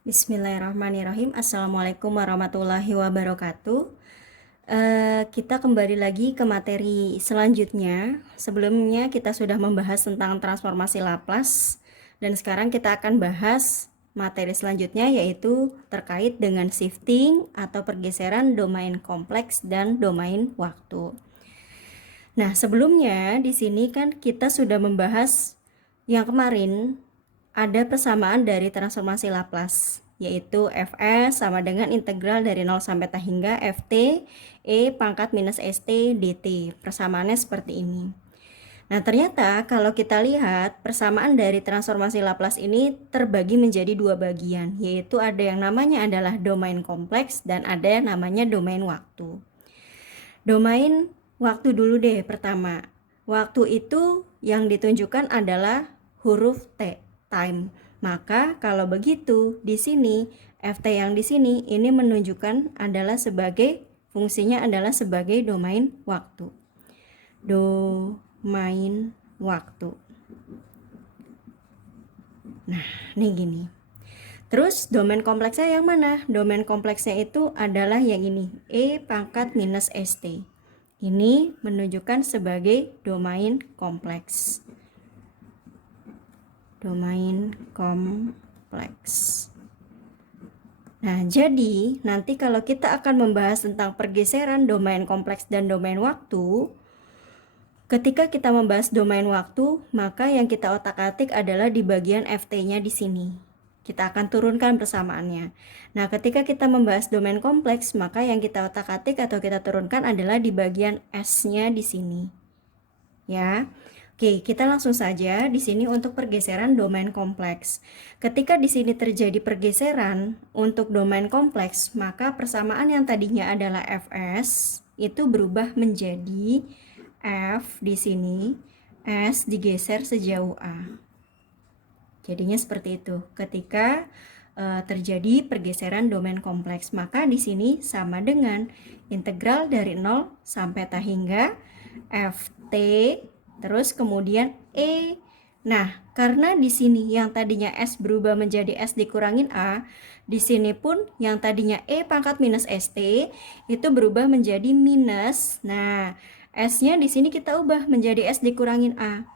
Bismillahirrahmanirrahim. Assalamualaikum warahmatullahi wabarakatuh. Kita kembali lagi ke materi selanjutnya. Sebelumnya kita sudah membahas tentang transformasi Laplace dan sekarang kita akan bahas materi selanjutnya, yaitu terkait dengan shifting atau pergeseran domain kompleks dan domain waktu. Nah, sebelumnya di sini kan kita sudah membahas yang kemarin, ada persamaan dari transformasi Laplace, yaitu Fs sama dengan integral dari 0 sampai T hingga Ft E pangkat minus St dt. Persamaannya seperti ini. Nah, ternyata kalau kita lihat persamaan dari transformasi Laplace ini terbagi menjadi dua bagian, yaitu ada yang namanya adalah domain kompleks dan ada yang namanya domain waktu. Domain waktu dulu deh pertama. Waktu itu yang ditunjukkan adalah huruf T, time. Maka kalau begitu di sini Ft yang di sini ini menunjukkan adalah sebagai fungsinya adalah sebagai domain waktu. Domain waktu. Nah, ini gini. Terus domain kompleksnya yang mana? Domain kompleksnya itu adalah yang ini, E pangkat minus St. Ini menunjukkan sebagai domain kompleks. Domain kompleks. Nah, jadi nanti kalau kita akan membahas tentang pergeseran domain kompleks dan domain waktu, ketika kita membahas domain waktu, maka yang kita otak-atik adalah di bagian Ft-nya di sini. Kita akan turunkan persamaannya. Nah, ketika kita membahas domain kompleks, maka yang kita otak-atik atau kita turunkan adalah di bagian S-nya di sini. Ya. Oke, kita langsung saja di sini untuk pergeseran domain kompleks. Ketika di sini terjadi pergeseran untuk domain kompleks, maka persamaan yang tadinya adalah Fs itu berubah menjadi F di sini, S digeser sejauh A. Jadinya seperti itu. Ketika terjadi pergeseran domain kompleks, maka di sini sama dengan integral dari 0 sampai T hingga Ft terus kemudian E. Nah, karena di sini yang tadinya S berubah menjadi S dikurangin A, di sini pun yang tadinya E pangkat minus St itu berubah menjadi minus. Nah, S-nya di sini kita ubah menjadi S dikurangin A.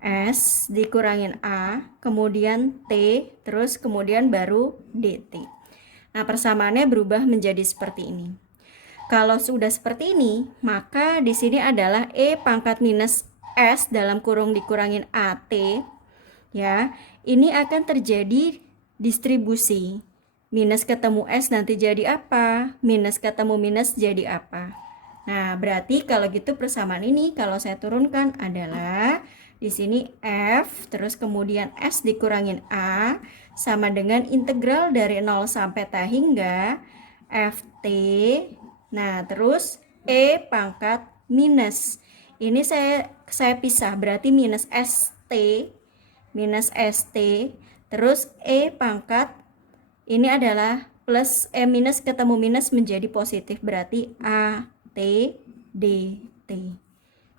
S dikurangin A, kemudian T, terus kemudian baru dt. Nah, persamaannya berubah menjadi seperti ini. Kalau sudah seperti ini, maka di sini adalah E pangkat minus S dalam kurung dikurangin AT. Ya, ini akan terjadi distribusi. Minus ketemu S nanti jadi apa? Minus ketemu minus jadi apa? Nah, berarti kalau gitu persamaan ini kalau saya turunkan adalah di sini F terus kemudian S dikurangin A sama dengan integral dari 0 sampai T hingga Ft. Nah, terus E pangkat minus. Ini saya pisah, berarti minus ST, terus E pangkat ini adalah plus minus ketemu minus menjadi positif, berarti AT dt.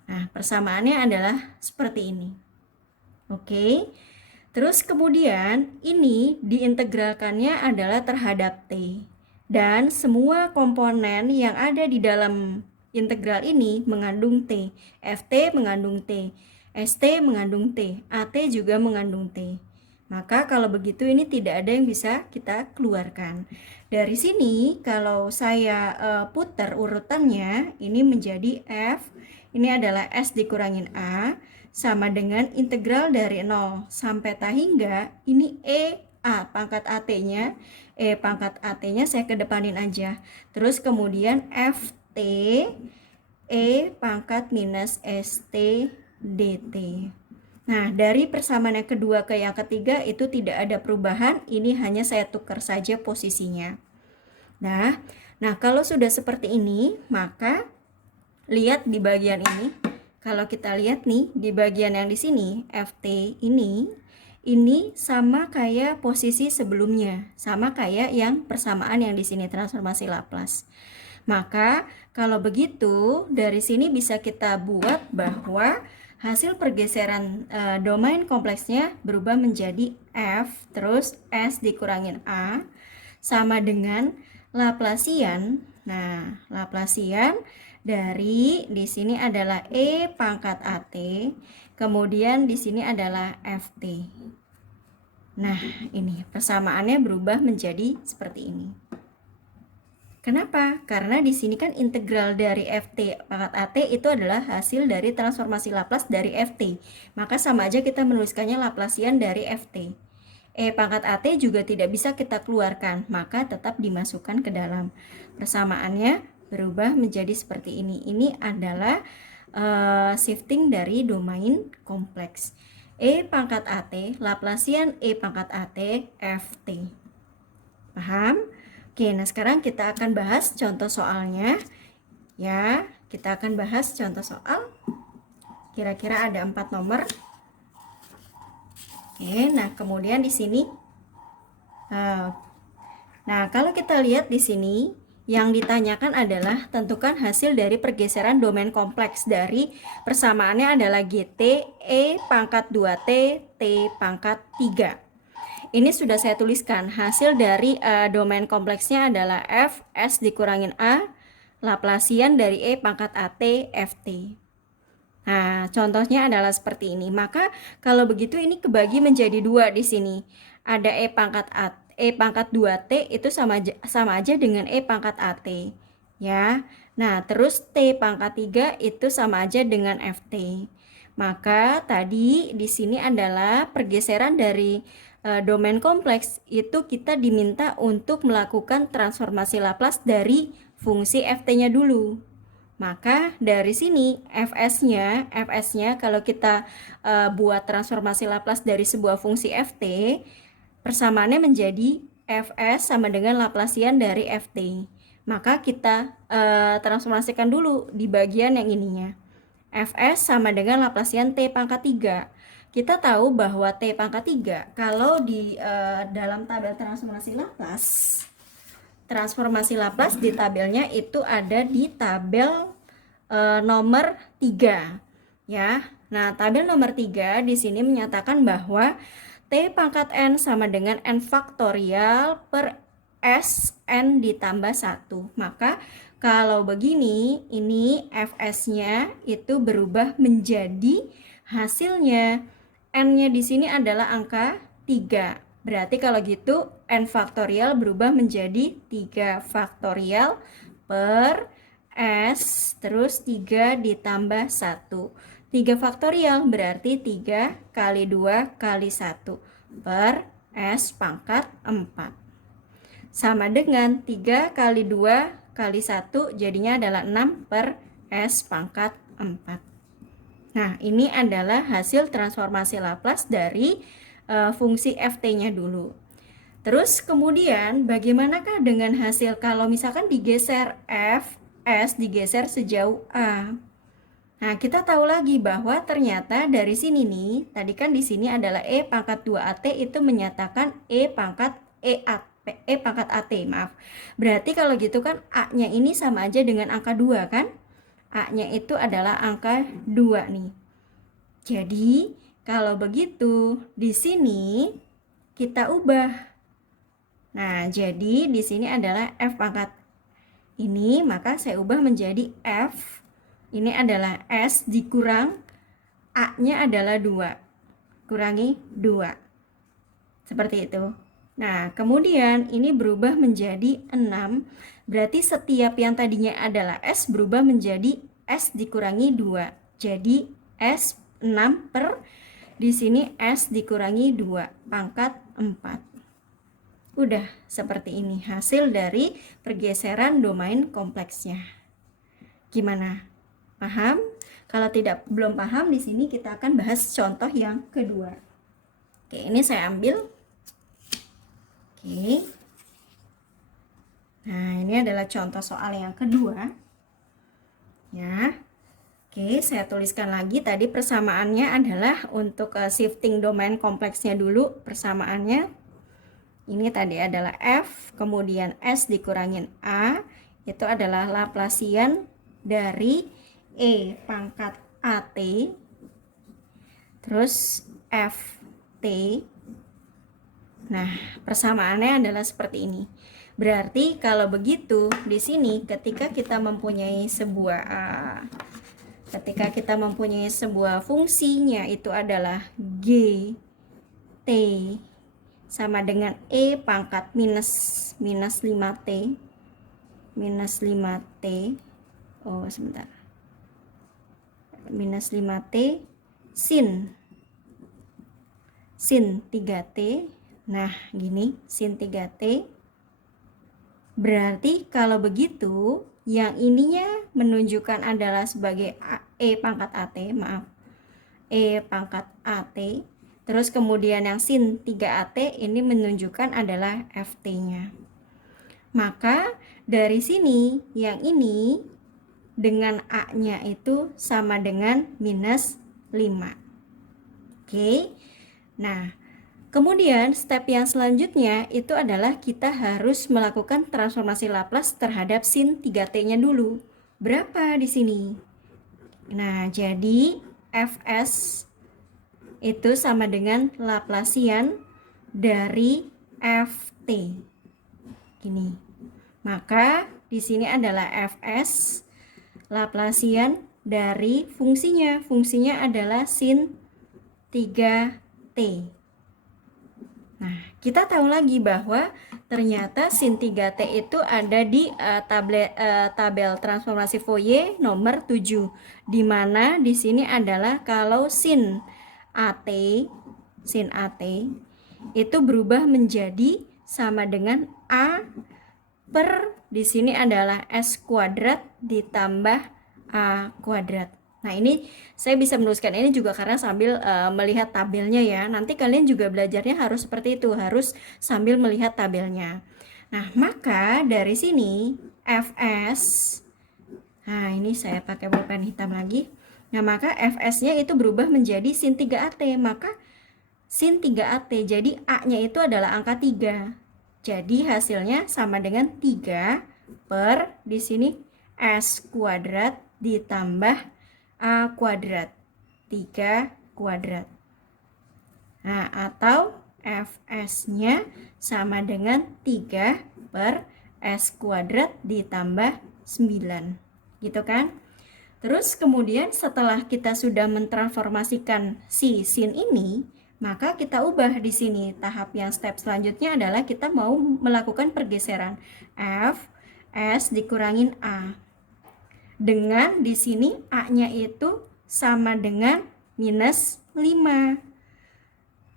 Nah, persamaannya adalah seperti ini. Oke. Terus kemudian ini diintegralkannya adalah terhadap T. Dan semua komponen yang ada di dalam integral ini mengandung T. Ft mengandung T. St mengandung T. At juga mengandung T. Maka kalau begitu ini tidak ada yang bisa kita keluarkan. Dari sini kalau saya putar urutannya, ini menjadi F, ini adalah S dikurangin A, sama dengan integral dari 0 sampai T hingga, ini E, A pangkat AT-nya, E pangkat AT-nya saya kedepanin aja. Terus kemudian Ft, E pangkat minus St dt. Nah, dari persamaan yang kedua ke yang ketiga itu tidak ada perubahan, ini hanya saya tukar saja posisinya. Nah, kalau sudah seperti ini, maka lihat di bagian ini. Kalau kita lihat nih di bagian yang di sini, Ft ini sama kayak posisi sebelumnya, sama kayak yang persamaan yang di sini transformasi Laplace. Maka kalau begitu dari sini bisa kita buat bahwa hasil pergeseran domain kompleksnya berubah menjadi F terus S dikurangin A sama dengan Laplasian. Nah, Laplasian dari di sini adalah E pangkat AT, kemudian di sini adalah FT. Nah, ini persamaannya berubah menjadi seperti ini. Kenapa? Karena di sini kan integral dari FT pangkat AT itu adalah hasil dari transformasi Laplace dari FT. Maka sama aja kita menuliskannya Laplasian dari FT. E pangkat AT juga tidak bisa kita keluarkan, maka tetap dimasukkan ke dalam. Persamaannya berubah menjadi seperti ini. Ini adalah shifting dari domain kompleks. E pangkat AT, Laplasian E pangkat AT, FT. Paham? Oke, nah sekarang kita akan bahas contoh soalnya. Ya, kita akan bahas contoh soal. Kira-kira ada 4 nomor. Oke, nah kemudian di sini. Nah, kalau kita lihat di sini, yang ditanyakan adalah tentukan hasil dari pergeseran domain kompleks dari persamaannya adalah GT E pangkat 2T T pangkat 3. Ini sudah saya tuliskan, hasil dari domain kompleksnya adalah F, S dikurangin A, Laplasian dari E pangkat AT, FT. Nah, contohnya adalah seperti ini. Maka kalau begitu ini kebagi menjadi 2 di sini. Ada E pangkat 2T itu sama aja dengan E pangkat AT. Ya. Nah, terus T pangkat 3 itu sama aja dengan FT. Maka tadi di sini adalah pergeseran dari domain kompleks itu kita diminta untuk melakukan transformasi Laplace dari fungsi FT-nya dulu. Maka dari sini Fs-nya kalau kita buat transformasi Laplace dari sebuah fungsi Ft, persamaannya menjadi Fs sama dengan Laplasian dari Ft. Maka kita transformasikan dulu di bagian yang ininya. Fs sama dengan Laplasian T pangkat 3. Kita tahu bahwa T pangkat 3 kalau di dalam tabel transformasi Laplace di tabelnya itu ada di tabel nomor 3 ya. Nah, tabel nomor 3 di sini menyatakan bahwa T pangkat N sama dengan N faktorial per S N ditambah 1. Maka kalau begini, ini Fs-nya itu berubah menjadi hasilnya N-nya di sini adalah angka 3. Berarti kalau gitu N faktorial berubah menjadi 3 faktorial per S terus 3 ditambah 1. 3 faktorial berarti 3 kali 2 kali 1 per S pangkat 4. Sama dengan 3 kali 2 kali 1 jadinya adalah 6 per S pangkat 4. Nah, ini adalah hasil transformasi Laplace dari fungsi Ft-nya dulu. Terus kemudian bagaimanakah dengan hasil kalau misalkan digeser F, S digeser sejauh A? Nah, kita tahu lagi bahwa ternyata dari sini nih, tadi kan di sini adalah E pangkat 2AT itu menyatakan E pangkat AT, maaf. Berarti kalau gitu kan A-nya ini sama aja dengan angka 2 kan? A-nya itu adalah angka 2 nih. Jadi, kalau begitu di sini kita ubah. Nah, jadi di sini adalah F pangkat ini, maka saya ubah menjadi F. Ini adalah S dikurang A-nya adalah 2. Kurangi 2. Seperti itu. Nah, kemudian ini berubah menjadi 6. Berarti setiap yang tadinya adalah S berubah menjadi S dikurangi 2. Jadi S 6 per di sini S dikurangi 2 pangkat 4. Udah seperti ini hasil dari pergeseran domain kompleksnya. Gimana? Paham? Kalau belum paham, di sini kita akan bahas contoh yang kedua. Oke, ini saya ambil. Oke. Nah, ini adalah contoh soal yang kedua. Ya. Oke, saya tuliskan lagi tadi persamaannya adalah untuk shifting domain kompleksnya dulu. Persamaannya ini tadi adalah F, kemudian S dikurangin A, itu adalah Laplasian dari E pangkat AT terus FT. Nah, persamaannya adalah seperti ini. Berarti kalau begitu di sini ketika kita mempunyai sebuah fungsinya itu adalah G T sama dengan E pangkat minus 5T oh sebentar, minus 5T sin 3T. Nah gini, sin 3T. Berarti kalau begitu yang ininya menunjukkan adalah sebagai E pangkat AT, E pangkat AT. Terus kemudian yang sin 3AT ini menunjukkan adalah FT-nya. Maka dari sini yang ini dengan A-nya itu sama dengan minus 5. Oke. Nah, kemudian step yang selanjutnya itu adalah kita harus melakukan transformasi Laplace terhadap sin 3T-nya dulu. Berapa di sini? Nah, jadi Fs itu sama dengan Laplacian dari Ft. Gini. Maka di sini adalah Fs Laplacian dari fungsinya. Fungsinya adalah sin 3T. Nah, kita tahu lagi bahwa ternyata sin 3T itu ada di tabel transformasi Fourier nomor 7, di mana di sini adalah kalau sin AT itu berubah menjadi sama dengan A per di sini adalah S kuadrat ditambah A kuadrat. Nah, ini saya bisa menuliskan ini juga karena sambil melihat tabelnya ya. Nanti kalian juga belajarnya harus seperti itu, harus sambil melihat tabelnya. Nah, maka dari sini Fs, nah ini saya pakai pulpen hitam lagi. Nah, maka Fs-nya itu berubah menjadi sin 3AT. Maka sin 3AT, jadi A-nya itu adalah angka 3. Jadi hasilnya sama dengan 3 per di sini S kuadrat ditambah A kuadrat 3 kuadrat. Nah, atau Fs-nya sama dengan 3 per S kuadrat ditambah 9. Gitu kan? Terus kemudian setelah kita sudah mentransformasikan si sin ini, maka kita ubah di sini. Tahap yang step selanjutnya adalah kita mau melakukan pergeseran F S dikurangin A. Dengan di sini A-nya itu sama dengan minus 5.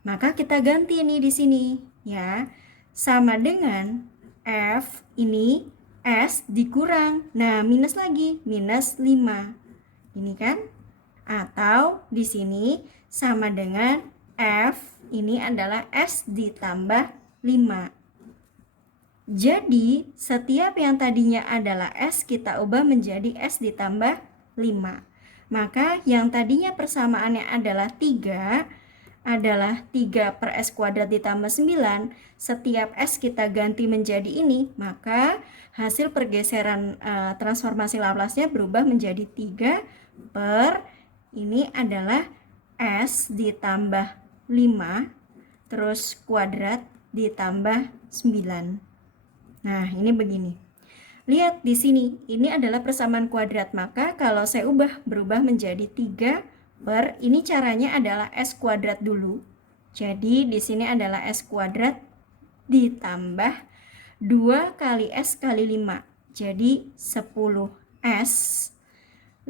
Maka kita ganti nih di sini ya. Sama dengan F ini S dikurang. Nah, minus lagi, minus 5. Ini kan? Atau di sini sama dengan F ini adalah S ditambah 5. Jadi setiap yang tadinya adalah S kita ubah menjadi S ditambah 5. Maka yang tadinya persamaannya adalah 3 adalah 3 per S kuadrat ditambah 9. Setiap S kita ganti menjadi ini, maka hasil pergeseran transformasi Laplace-nya berubah menjadi 3 per ini adalah S ditambah 5 terus kuadrat ditambah 9. Nah, ini begini. Lihat di sini, ini adalah persamaan kuadrat. Maka kalau saya berubah menjadi 3 per ini caranya adalah S kuadrat dulu. Jadi di sini adalah S kuadrat ditambah 2 kali S kali 5. Jadi 10S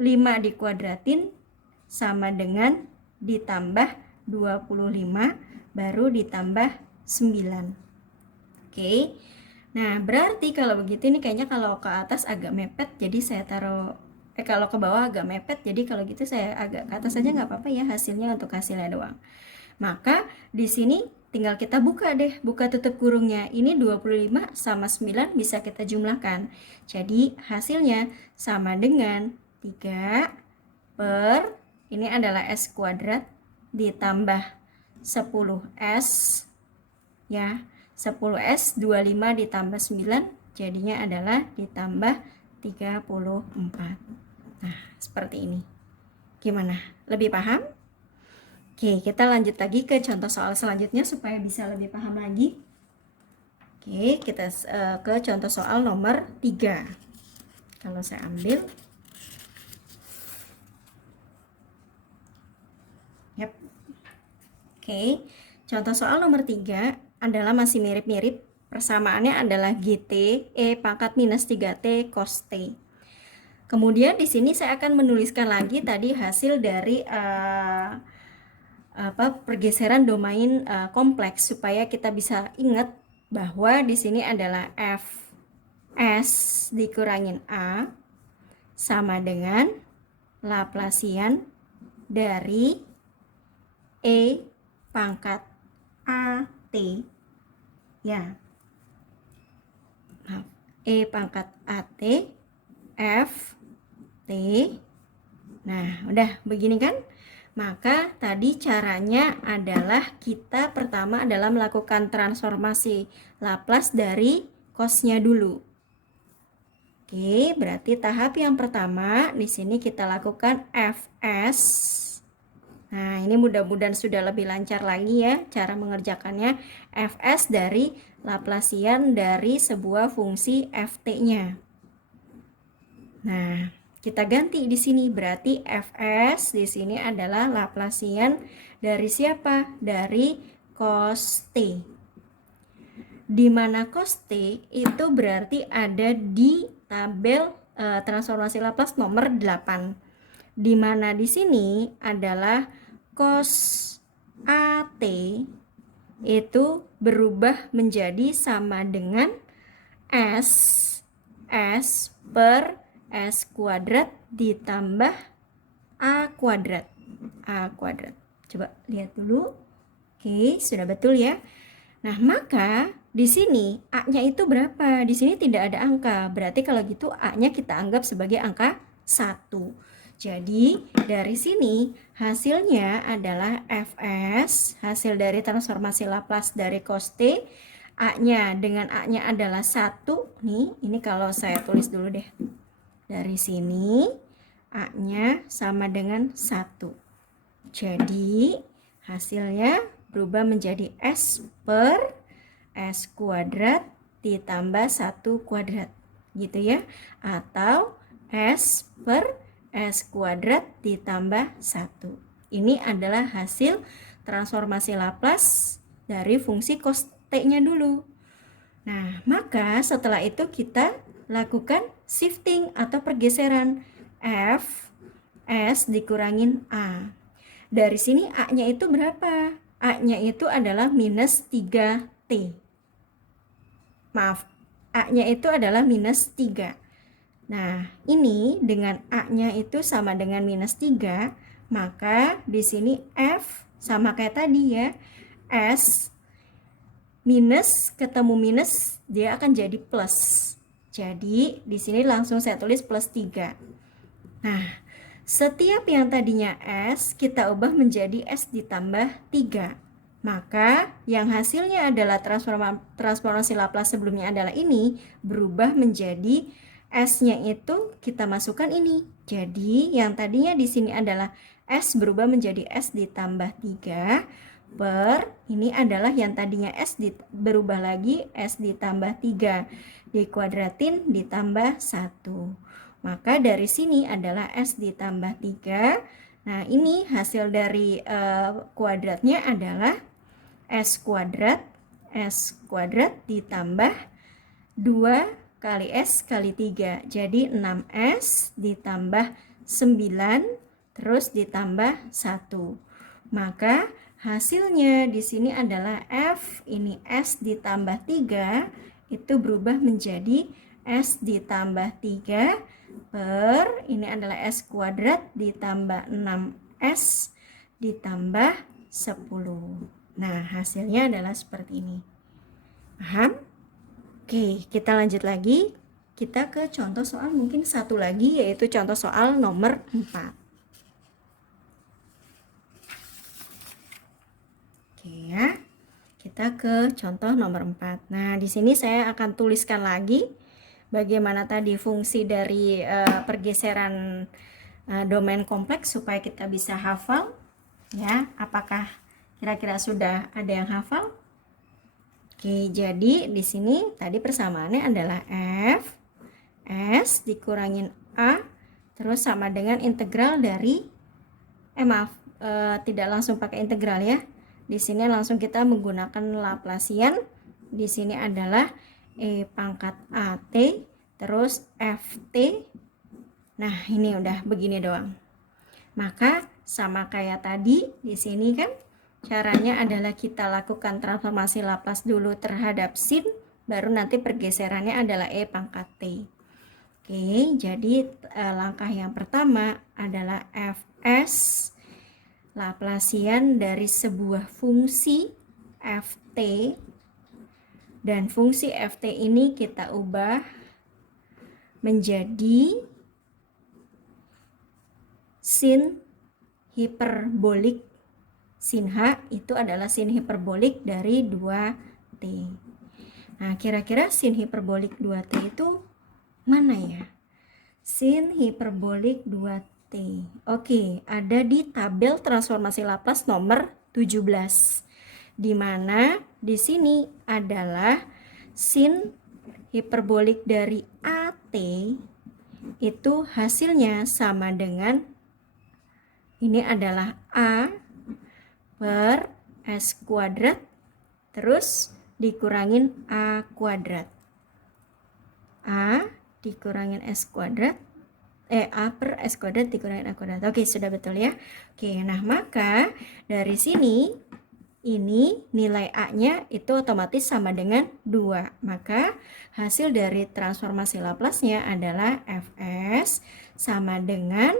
5 dikuadratin sama dengan ditambah 25 baru ditambah 9. Oke. Nah, berarti kalau begitu ini kayaknya kalau ke atas agak mepet, jadi saya taruh kalau ke bawah agak mepet, jadi kalau gitu saya agak ke atas saja nggak apa-apa ya, hasilnya untuk hasilnya doang. Maka di sini tinggal kita buka deh, buka tutup kurungnya. Ini 25 sama 9 bisa kita jumlahkan. Jadi hasilnya sama dengan 3 per ini adalah S kuadrat ditambah 10S ya. 10S 25 ditambah 9 jadinya adalah ditambah 34. Nah, seperti ini. Gimana? Lebih paham? Oke, kita lanjut lagi ke contoh soal selanjutnya supaya bisa lebih paham lagi. Oke, kita ke contoh soal nomor 3. Kalau saya ambil, yep. Oke, contoh soal nomor 3 adalah masih mirip-mirip. Persamaannya adalah GT E pangkat minus 3T cos T. Kemudian di sini saya akan menuliskan lagi tadi hasil dari pergeseran domain kompleks supaya kita bisa ingat bahwa di sini adalah Fs dikurangin A sama dengan Laplasian dari E pangkat AT ya. Maaf, E pangkat AT F T. Nah, udah begini kan? Maka tadi caranya adalah kita pertama adalah melakukan transformasi Laplace dari cosnya dulu. Oke, berarti tahap yang pertama di sini kita lakukan Fs. Nah, ini mudah-mudahan sudah lebih lancar lagi ya cara mengerjakannya. Fs dari Laplasian dari sebuah fungsi ft-nya. Nah, kita ganti di sini, berarti Fs di sini adalah Laplasian dari siapa? Dari cos T. Di mana cos T itu berarti ada di tabel transformasi Laplace nomor 8. Di mana di sini adalah cos AT itu berubah menjadi sama dengan S per S kuadrat ditambah A kuadrat. Coba lihat dulu. Oke, sudah betul ya. Nah, maka di sini A-nya itu berapa? Di sini tidak ada angka. Berarti kalau gitu A-nya kita anggap sebagai angka 1. Jadi, dari sini hasilnya adalah Fs, hasil dari transformasi Laplace dari cos T. A-nya dengan A-nya adalah 1. Nih, ini kalau saya tulis dulu deh. Dari sini A-nya sama dengan 1. Jadi hasilnya berubah menjadi S per S kuadrat ditambah 1 kuadrat. Gitu ya. Atau S per S kuadrat ditambah 1. Ini adalah hasil transformasi Laplace dari fungsi cos T-nya dulu. Nah, maka setelah itu kita lakukan shifting atau pergeseran. F S dikurangin A. Dari sini A-nya itu berapa? A-nya itu adalah minus 3T. Maaf, A-nya itu adalah minus 3. Nah, ini dengan A-nya itu sama dengan minus 3, maka di sini F sama kayak tadi ya. S minus ketemu minus, dia akan jadi plus. Jadi di sini langsung saya tulis plus 3. Nah, setiap yang tadinya S kita ubah menjadi S ditambah 3. Maka yang hasilnya adalah transformasi Laplace sebelumnya adalah ini, berubah menjadi S-nya itu kita masukkan ini. Jadi yang tadinya di sini adalah S berubah menjadi S ditambah 3 per ini adalah yang tadinya S berubah lagi S ditambah 3 dikuadratin ditambah 1. Maka dari sini adalah S ditambah 3. Nah, ini hasil dari kuadratnya adalah S kuadrat ditambah 2 kali S kali 3. Jadi 6S ditambah 9 terus ditambah 1. Maka hasilnya di sini adalah F ini S ditambah 3 itu berubah menjadi S ditambah 3 per ini adalah S kuadrat ditambah 6S ditambah 10. Nah, hasilnya adalah seperti ini. Paham? Oke, kita lanjut lagi. Kita ke contoh soal mungkin satu lagi, yaitu contoh soal nomor 4. Oke ya. Kita ke contoh nomor 4. Nah, di sini saya akan tuliskan lagi bagaimana tadi fungsi dari pergeseran domain kompleks supaya kita bisa hafal. Ya, apakah kira-kira sudah ada yang hafal? Oke, jadi di sini tadi persamaannya adalah F S dikurangin A terus sama dengan integral dari tidak langsung pakai integral ya. Di sini langsung kita menggunakan Laplacian. Di sini adalah E pangkat AT terus FT. Nah, ini udah begini doang. Maka sama kayak tadi di sini kan caranya adalah kita lakukan transformasi Laplace dulu terhadap sin, baru nanti pergeserannya adalah E pangkat T. Oke, jadi langkah yang pertama adalah Fs Laplacian dari sebuah fungsi Ft, dan fungsi Ft ini kita ubah menjadi sin hiperbolik sin H, itu adalah sin hiperbolik dari 2T. Nah, kira-kira sin hiperbolik 2T itu mana ya? Sin hiperbolik 2T. Oke, ada di tabel transformasi Laplace nomor 17. Di mana di sini adalah sin hiperbolik dari AT itu hasilnya sama dengan ini adalah A per S kuadrat terus dikurangin A kuadrat. A dikurangin S kuadrat A per S kuadrat dikurangin A kuadrat. Oke, sudah betul ya. Oke, nah maka dari sini ini nilai A-nya itu otomatis sama dengan 2. Maka hasil dari transformasi Laplace-nya adalah Fs sama dengan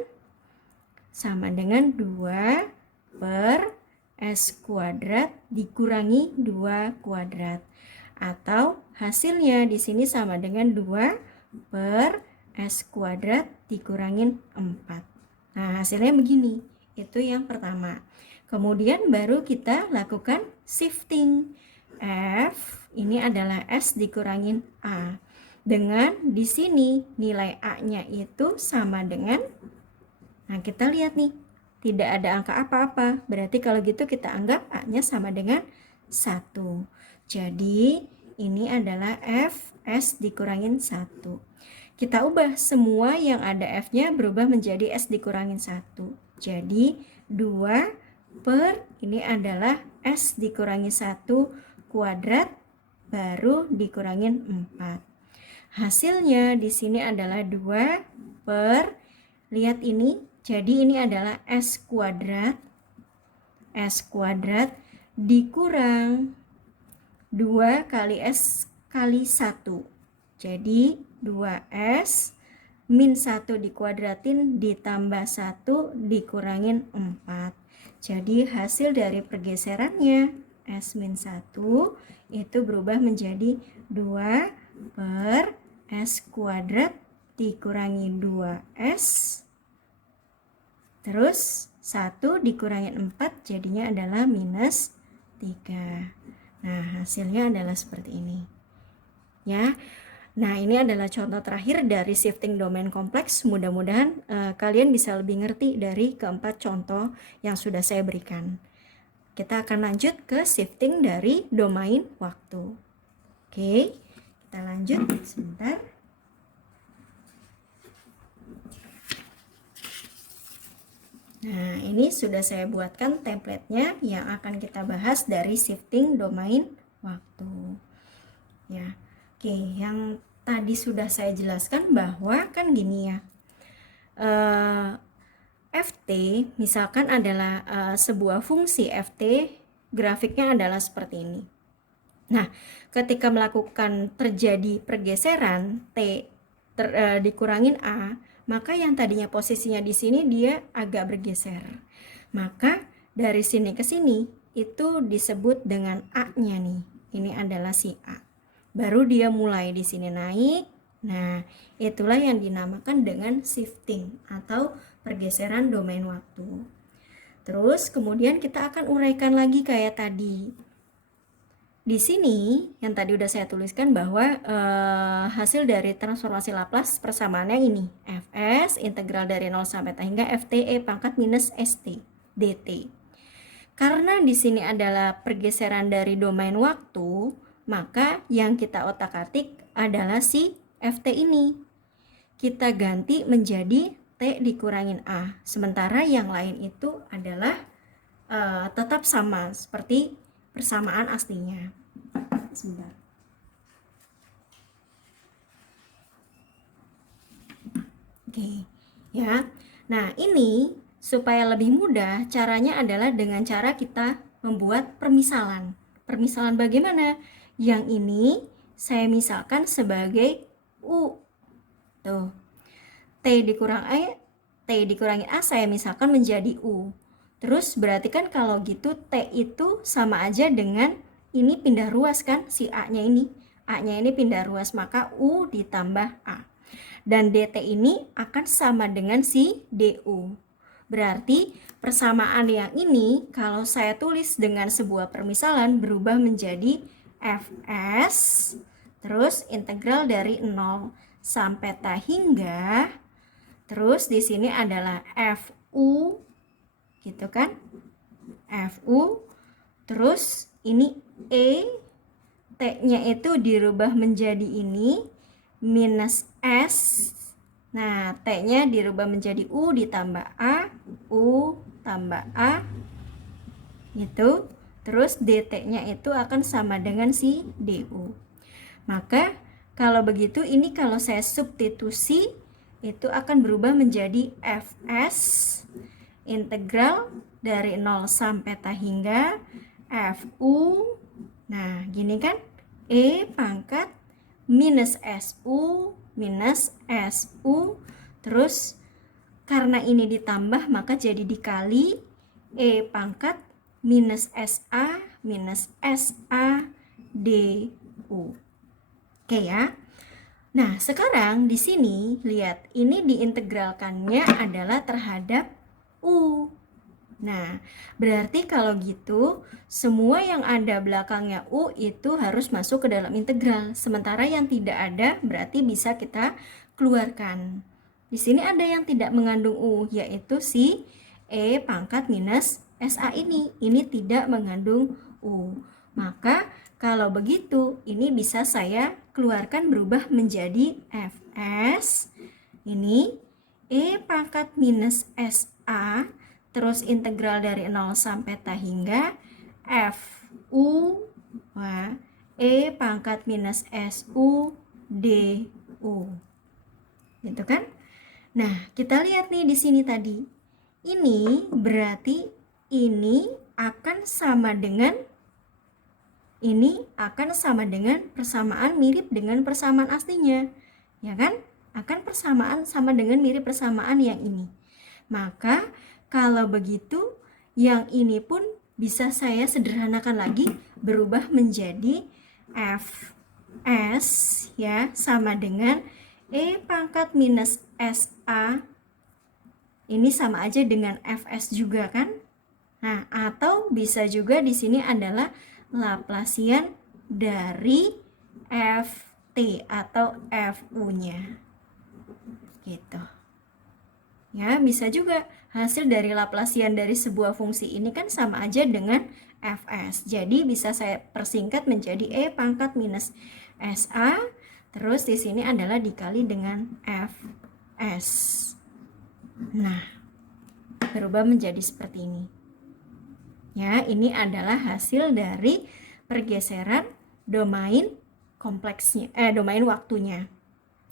2 per S kuadrat dikurangi 2 kuadrat. Atau hasilnya di sini sama dengan 2 per S kuadrat dikurangin 4. Nah, hasilnya begini. Itu yang pertama. Kemudian baru kita lakukan shifting. F ini adalah S dikurangin A. Dengan di sini nilai A-nya itu sama dengan, nah kita lihat nih, tidak ada angka apa-apa. Berarti kalau gitu kita anggap A-nya sama dengan 1. Jadi ini adalah F S dikurangin 1. Kita ubah semua yang ada F-nya berubah menjadi S dikurangin 1. Jadi 2 per ini adalah S dikurangi 1 kuadrat baru dikurangin 4. Hasilnya di sini adalah 2 per, lihat ini, jadi ini adalah S kuadrat dikurang 2 kali S kali 1. Jadi 2S min 1 dikuadratin ditambah 1 dikurangin 4. Jadi hasil dari pergeserannya S min 1 itu berubah menjadi 2 per S kuadrat dikurangi 2S terus 1 dikurangi 4 jadinya adalah minus 3. Nah, hasilnya adalah seperti ini. Ya. Nah, ini adalah contoh terakhir dari shifting domain kompleks. Mudah-mudahan kalian bisa lebih ngerti dari keempat contoh yang sudah saya berikan. Kita akan lanjut ke shifting dari domain waktu. Oke, kita lanjut sebentar. Nah, ini sudah saya buatkan template-nya yang akan kita bahas dari shifting domain waktu. Ya. Oke, yang tadi sudah saya jelaskan bahwa kan gini ya, Ft misalkan adalah sebuah fungsi Ft, grafiknya adalah seperti ini. Nah, ketika melakukan terjadi pergeseran T dikurangin A, maka yang tadinya posisinya di sini dia agak bergeser. Maka dari sini ke sini itu disebut dengan A-nya nih. Ini adalah si A. Baru dia mulai di sini naik. Nah, itulah yang dinamakan dengan shifting atau pergeseran domain waktu. Terus kemudian kita akan uraikan lagi kayak tadi. Di sini yang tadi udah saya tuliskan bahwa hasil dari transformasi Laplace persamaannya ini. Fs integral dari 0 sampai T hingga Ft E pangkat minus St dt. Karena di sini adalah pergeseran dari domain waktu, maka yang kita otak-atik adalah si FT ini. Kita ganti menjadi T dikurangin A. Sementara yang lain itu adalah tetap sama seperti persamaan aslinya. Sebentar. Oke, ya. Nah, ini supaya lebih mudah, caranya adalah dengan cara kita membuat permisalan. Permisalan bagaimana? Yang ini saya misalkan sebagai U. Tuh. T dikurangi A saya misalkan menjadi U. Terus berarti kan kalau gitu T itu sama aja dengan ini pindah ruas kan, si A-nya ini. A-nya ini pindah ruas, maka U ditambah A. Dan DT ini akan sama dengan si DU. Berarti persamaan yang ini kalau saya tulis dengan sebuah permisalan berubah menjadi Fs terus integral dari 0 sampai T hingga terus di sini adalah Fu gitu kan? Fu terus ini E T-nya itu dirubah menjadi ini minus S. Nah, T-nya dirubah menjadi U ditambah A, U tambah A, gitu. Terus DT-nya itu akan sama dengan si DU. Maka, kalau begitu, ini kalau saya substitusi, itu akan berubah menjadi Fs integral dari 0 sampai T hingga Fu. Nah, gini kan? E pangkat minus SU minus SU terus karena ini ditambah maka jadi dikali E pangkat minus SA minus SA DU. Oke ya. Nah, sekarang di sini lihat ini diintegralkannya adalah terhadap U. Nah, berarti kalau gitu semua yang ada belakangnya U itu harus masuk ke dalam integral. Sementara yang tidak ada berarti bisa kita keluarkan. Di sini ada yang tidak mengandung U, yaitu si E pangkat minus SA ini. Ini tidak mengandung U. Maka kalau begitu ini bisa saya keluarkan berubah menjadi Fs. Ini E pangkat minus SA terus integral dari 0 sampai T hingga Fu E pangkat minus SU DU. Gitu kan? Nah, kita lihat nih di sini tadi. Ini berarti ini akan sama dengan persamaan mirip dengan persamaan aslinya. Ya kan? Akan persamaan sama dengan mirip persamaan yang ini. Maka kalau begitu, yang ini pun bisa saya sederhanakan lagi berubah menjadi Fs ya sama dengan E pangkat minus SA. Ini sama aja dengan Fs juga kan? Nah, atau bisa juga di sini adalah Laplasian dari Ft atau Fu-nya. Gitu. Ya, bisa juga hasil dari Laplasian dari sebuah fungsi ini kan sama aja dengan Fs. Jadi bisa saya persingkat menjadi E pangkat minus SA. Terus di sini adalah dikali dengan Fs. Nah, berubah menjadi seperti ini. Ya, ini adalah hasil dari pergeseran domain kompleksnya, domain waktunya.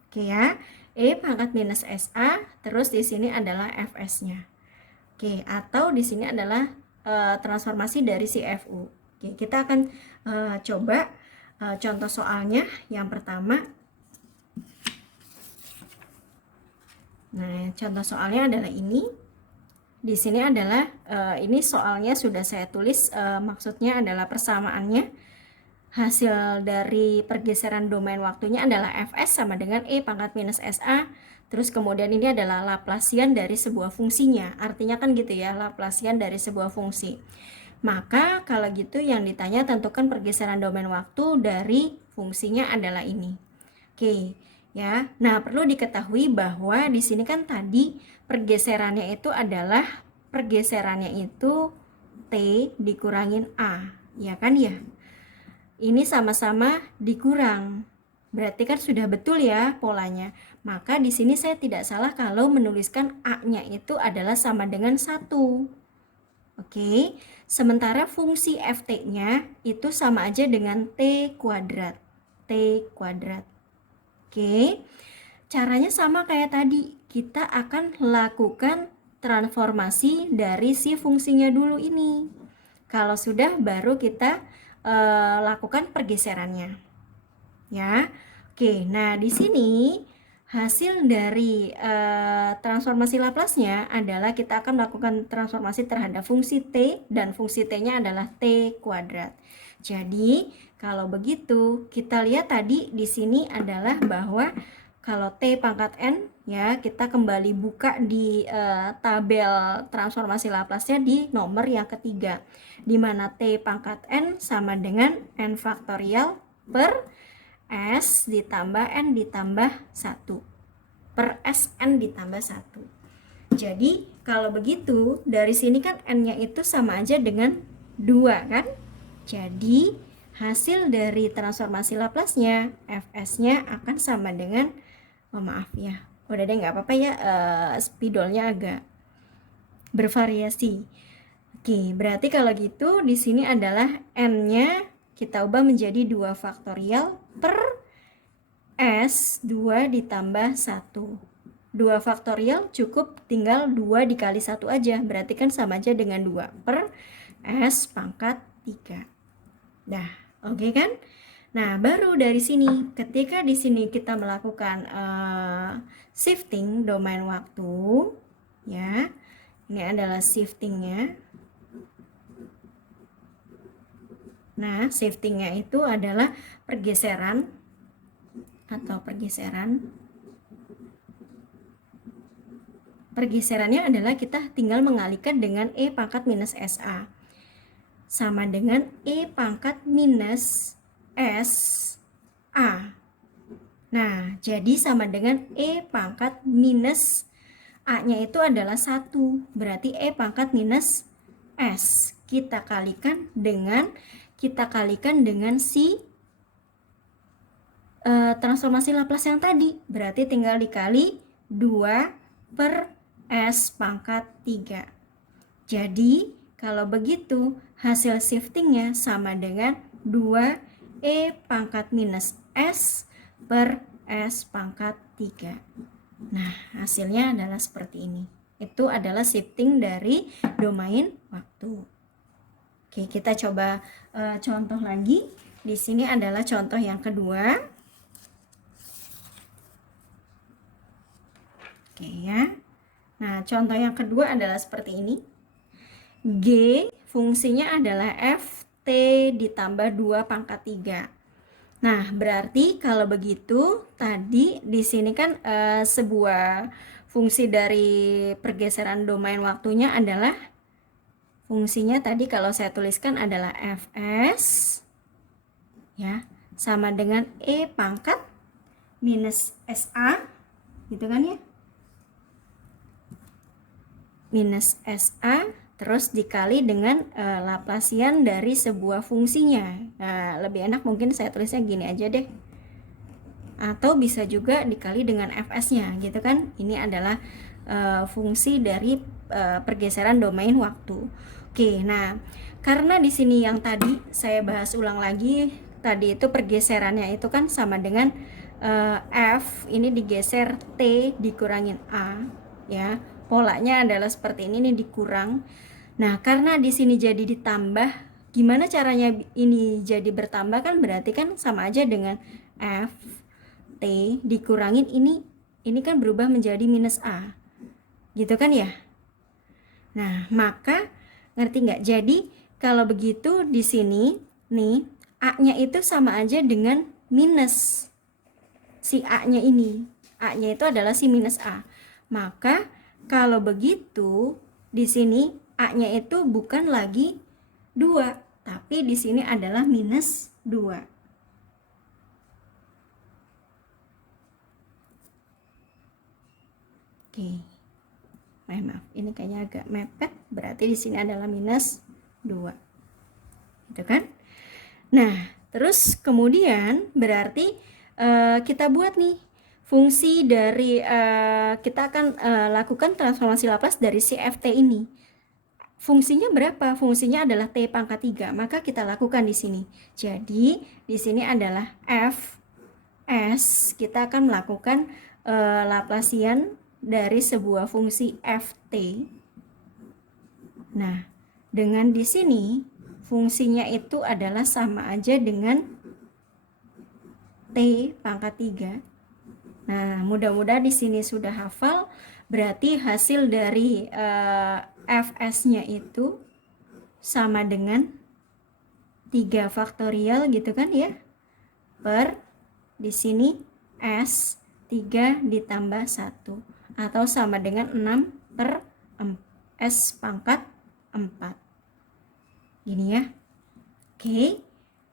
Oke ya. E pangkat minus SA, terus di sini adalah Fs-nya. Oke, atau di sini adalah transformasi dari si Fu. Oke, kita akan coba contoh soalnya. Yang pertama, nah contoh soalnya adalah ini. Di sini adalah ini soalnya sudah saya tulis, maksudnya adalah persamaannya. Hasil dari pergeseran domain waktunya adalah Fs sama dengan E pangkat minus SA. Terus kemudian ini adalah Laplasian dari sebuah fungsinya. Artinya kan gitu ya, Laplasian dari sebuah fungsi. Maka kalau gitu yang ditanya tentukan pergeseran domain waktu dari fungsinya adalah ini. Oke, ya. Nah, perlu diketahui bahwa di sini kan tadi pergeserannya itu adalah T dikurangin A, ya kan ya? Ini sama-sama dikurang. Berarti kan sudah betul ya polanya. Maka di sini saya tidak salah kalau menuliskan A-nya itu adalah sama dengan 1. Oke, sementara fungsi ft-nya itu sama aja dengan t kuadrat. T kuadrat. Oke, caranya sama kayak tadi. Kita akan lakukan transformasi dari si fungsinya dulu ini. Kalau sudah, baru kita lakukan pergeserannya. Ya, oke. Nah, di sini hasil dari transformasi Laplace-nya adalah kita akan melakukan transformasi terhadap fungsi t, dan fungsi t-nya adalah t kuadrat. Jadi, kalau begitu, kita lihat tadi di sini adalah bahwa kalau t pangkat n, ya kita kembali buka di tabel transformasi Laplace-nya di nomor yang ketiga, di mana t pangkat n sama dengan n faktorial per S ditambah N ditambah 1 per Sn ditambah 1. Jadi kalau begitu dari sini kan N-nya itu sama aja dengan 2 kan? Jadi hasil dari transformasi Laplace-nya Fs-nya akan sama dengan, maaf ya, udah deh nggak apa-apa ya, spidolnya agak bervariasi. Oke, berarti kalau gitu di sini adalah N-nya kita ubah menjadi 2 faktorial per S 2 ditambah 1. 2 faktorial cukup tinggal 2 dikali 1 aja, berarti kan sama aja dengan 2 per S pangkat 3. Nah, oke kan? Nah, baru dari sini, ketika di sini kita melakukan shifting domain waktu, ya, ini adalah shiftingnya. Nah, shiftingnya itu adalah pergeseran atau pergeseran. Pergeserannya adalah kita tinggal mengalihkan dengan E pangkat minus SA. Sama dengan E pangkat minus SA. Nah, jadi sama dengan E pangkat minus A-nya itu adalah 1. Berarti E pangkat minus S. Kita kalikan dengan si transformasi Laplace yang tadi. Berarti tinggal dikali 2 per S pangkat 3. Jadi kalau begitu hasil shiftingnya sama dengan 2 E pangkat minus S per S pangkat 3. Nah, hasilnya adalah seperti ini. Itu adalah shifting dari domain waktu. Oke, kita coba contoh lagi. Di sini adalah contoh yang kedua. Oke ya. Nah, contoh yang kedua adalah seperti ini. G fungsinya adalah Ft ditambah 2 pangkat 3. Nah, berarti kalau begitu tadi di sini kan sebuah fungsi dari pergeseran domain waktunya adalah fungsinya tadi kalau saya tuliskan adalah Fs ya, sama dengan E pangkat minus SA gitu kan ya. Minus SA terus dikali dengan Laplacian dari sebuah fungsinya. Nah, lebih enak mungkin saya tulisnya gini aja deh. Atau bisa juga dikali dengan Fs-nya gitu kan. Ini adalah fungsi dari pergeseran domain waktu. Oke, nah karena di sini yang tadi saya bahas ulang lagi, tadi itu pergeserannya itu kan sama dengan F ini digeser T dikurangin A ya. Polanya adalah seperti ini, nih dikurang. Nah, karena di sini jadi ditambah, gimana caranya ini jadi bertambah kan berarti kan sama aja dengan F T dikurangin ini kan berubah menjadi minus A. Gitu kan ya? Nah, maka ngerti nggak? Jadi kalau begitu di sini nih A-nya itu sama aja dengan minus si A-nya ini. A-nya itu adalah si minus A. Maka kalau begitu di sini A-nya itu bukan lagi 2, tapi di sini adalah minus 2. Oke. Maaf, ini kayaknya agak mepet. Berarti di sini adalah minus 2. Gitu kan? Nah, terus kemudian berarti kita buat nih fungsi dari kita akan lakukan transformasi Laplace dari si ft ini. Fungsinya berapa? Fungsinya adalah T pangkat 3. Maka kita lakukan di sini. Jadi, di sini adalah Fs. Kita akan melakukan Laplacian dari sebuah fungsi Ft. Nah, dengan di sini fungsinya itu adalah sama aja dengan T pangkat 3. Nah, mudah-mudahan di sini sudah hafal. Berarti hasil dari Fs-nya itu sama dengan 3 faktorial gitu kan ya. Per di sini S 3 ditambah 1 atau sama dengan 6 per S pangkat 4. Gini ya. Oke.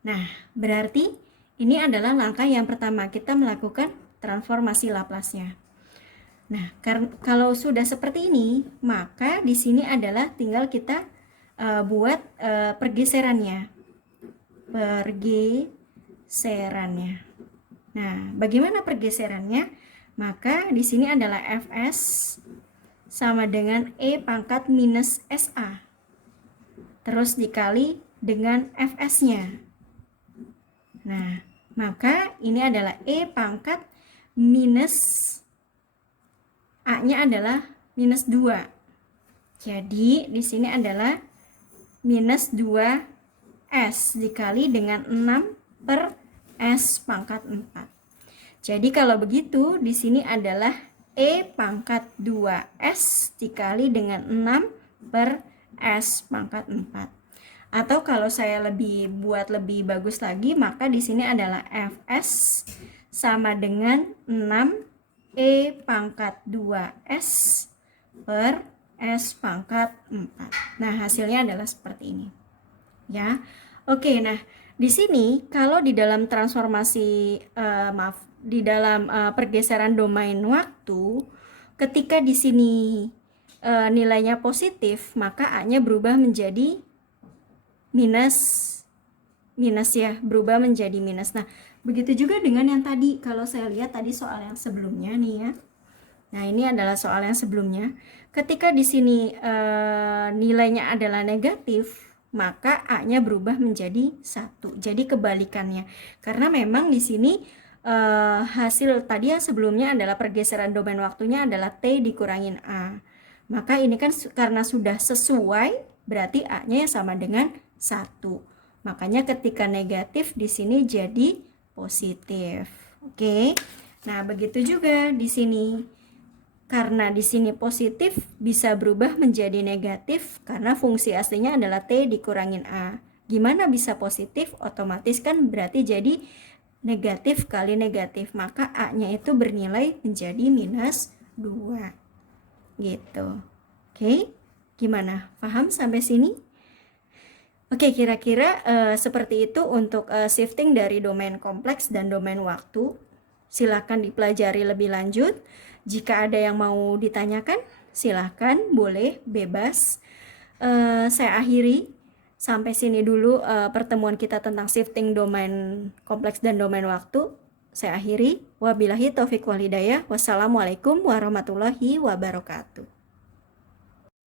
Nah, berarti ini adalah langkah yang pertama, kita melakukan transformasi Laplace-nya. Nah, kalau sudah seperti ini, maka di sini adalah tinggal kita buat pergeserannya. Pergeserannya. Nah, bagaimana pergeserannya? Maka di sini adalah Fs sama dengan E pangkat minus SA. Terus dikali dengan Fs-nya. Nah, maka ini adalah E pangkat minus A-nya adalah minus 2. Jadi, di sini adalah minus 2S dikali dengan 6 per S pangkat 4. Jadi, kalau begitu, di sini adalah E pangkat 2S dikali dengan 6 per S pangkat 4. Atau kalau saya buat lebih bagus lagi, maka di sini adalah Fs sama dengan 6 E pangkat 2S per S pangkat 4. Nah, hasilnya adalah seperti ini. Ya. Oke, nah di sini kalau di dalam transformasi di dalam pergeseran domain waktu, ketika di sini nilainya positif, maka A-nya berubah menjadi minus ya, berubah menjadi minus. Nah, begitu juga dengan yang tadi. Kalau saya lihat tadi soal yang sebelumnya nih ya. Nah, ini adalah soal yang sebelumnya. Ketika di sini nilainya adalah negatif, maka A-nya berubah menjadi 1. Jadi kebalikannya. Karena memang di sini hasil tadi yang sebelumnya adalah pergeseran domain waktunya adalah T dikurangin A. Maka ini kan karena sudah sesuai, berarti A-nya sama dengan 1. Makanya ketika negatif di sini jadi positif. Oke. Nah, begitu juga di sini. Karena di sini positif bisa berubah menjadi negatif karena fungsi aslinya adalah T dikurangin A. Gimana bisa positif? Otomatis kan berarti jadi negatif kali negatif. Maka A-nya itu bernilai menjadi minus 2. Gitu. Oke. Gimana? Paham sampai sini? Oke, kira-kira seperti itu untuk shifting dari domain kompleks dan domain waktu. Silakan dipelajari lebih lanjut. Jika ada yang mau ditanyakan, silakan, boleh, bebas. Saya akhiri. Sampai sini dulu pertemuan kita tentang shifting domain kompleks dan domain waktu. Saya akhiri. Wabillahi taufiq wal hidayah. Wassalamualaikum warahmatullahi wabarakatuh.